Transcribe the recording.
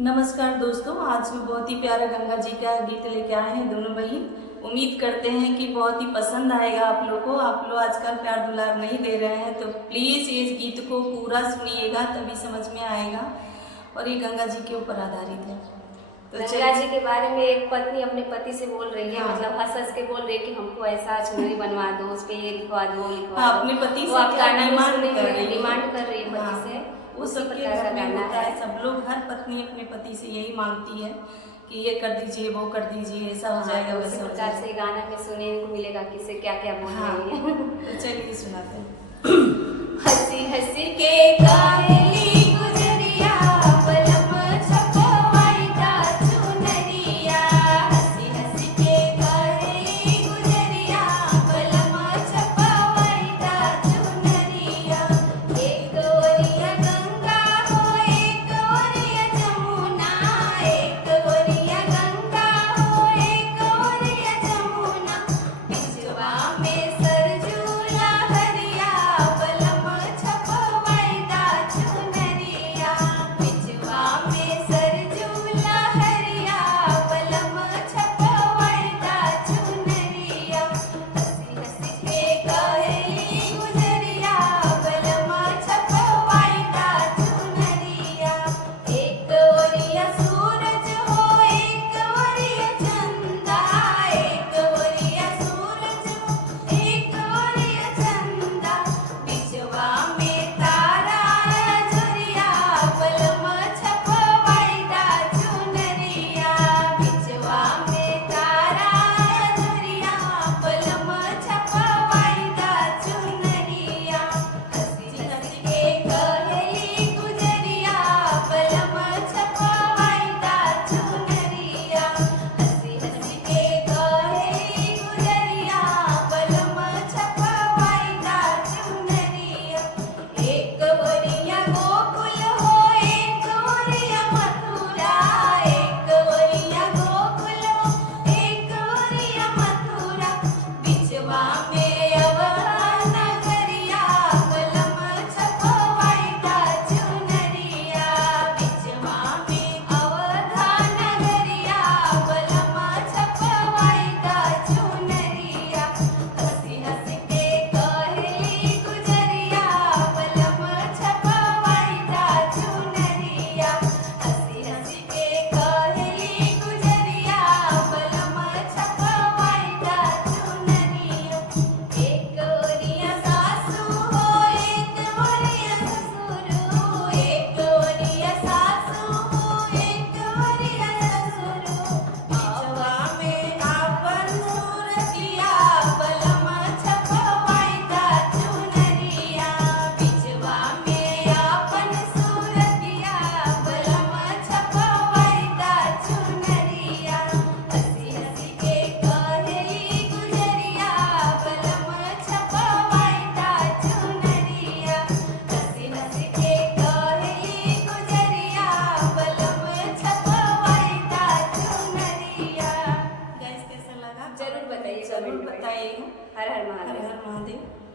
नमस्कार दोस्तों, आज बहुत ही प्यारा गंगा जी का गीत लेके आए हैं दोनों बहन। उम्मीद करते हैं कि बहुत ही पसंद आएगा आप लोग को। आप लोग आजकल प्यार दुलार नहीं दे रहे हैं तो प्लीज़ इस गीत को पूरा सुनिएगा, तभी समझ में आएगा। और ये गंगा जी के ऊपर आधारित है। तो गंगा जी के बारे में एक पत्नी अपने पति से बोल रही है, मतलब हंस हंस के बोल रही है कि हमको ऐसा चुनरी बनवा दो, उस पे ये लिखवा दो, वो लिखवा दो। अपने पति से डिमांड कर रही है पति से। वो सबके घर में होता है, सब लोग, हर पत्नी अपने पति से यही मांगती है कि ये कर दीजिए, वो कर दीजिए, ऐसा हो जाएगा, वैसा हो जाएगा। से गाना में सुनने को मिलेगा किसे क्या क्या बोल रही है। तो चलिए सुनाते हैं। हंसी हंसी के काहेली गुजरिया पलम छपवाई का चुनरिया, हंसी हंसी के काहेली गुजरिया पलम छपवाई का चुनरिया। एक ओरिया गंगा हो, एक ओरिया जमुना, एक ओरिया गंगा हो, एक ओरिया जमुना, बिचवा में सरजूला हरिया पलम छपवाई का चुनरिया, बिचवा में सरजूला हरिया पलम छपवाई का चुनरिया। हंसी हंसी के काहेली गुजरिया पलम छपवाई का चुनरिया। एक ओरिया सूरज हो, एक ओरिया चंदा, एक ओरिया सूरज हो, एक ओरिया चंदा, बिचवा में तारा झरिया पलम छपवाई का चुनरिया, बिचवा में तारा झरिया पलम छपवाई का चुनरिया। हंसी हंसी के काहेली गुजरिया पलम छपवाई का चुनरिया, हंसी हंसी के काहेली गुजरिया पलम छपवाई का चुनरिया। एक ओरिया गोकुल हो, एक ओरिया मथुरा, एक ओरिया गोकुल हो, एक ओरिया मथुरा, बिचवा में अवध नगरिया पलम छपवाई का चुनरिया, बिचवा में अवध नगरिया पलम छपवाई का चुनरिया। हंसी हंसी के काहेली गुजरिया पलम छपवाई का चुनरिया, हंसी हंसी के काहेली गुजरिया पलम छपवाई का चुनरिया। एक ओरिया सासू हो, एक ओरिया ससुर हो, एक ओरिया सासू हो, एक ओरिया ससुर हो, बिचवा में आपन सूरतिया पलम छपवाई का चुनरिया, बिचवा में आपन सूरतिया पलम छपवाई का चुनरिया। हंसी हंसी के काहेली गुजरिया पलम छपवाई का चुनरिया, हंसी हंसी के काहेली गुजरिया पलम छपवाई का चुनरिया। गैस कैसा लगा जरूर बताइए, जरूर कमेंट में। बताइएगा। हर हर हर महादेव। हर महादेव।